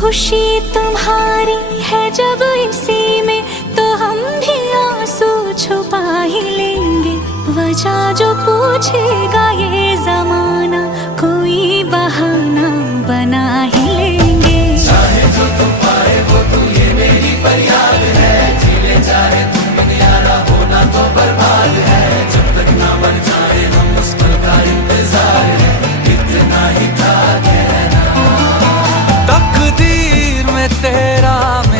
खुशी तुम्हारी है जब इसी में, तो हम भी आंसू छुपा ही लेंगे। वजह जो पूछेगा ये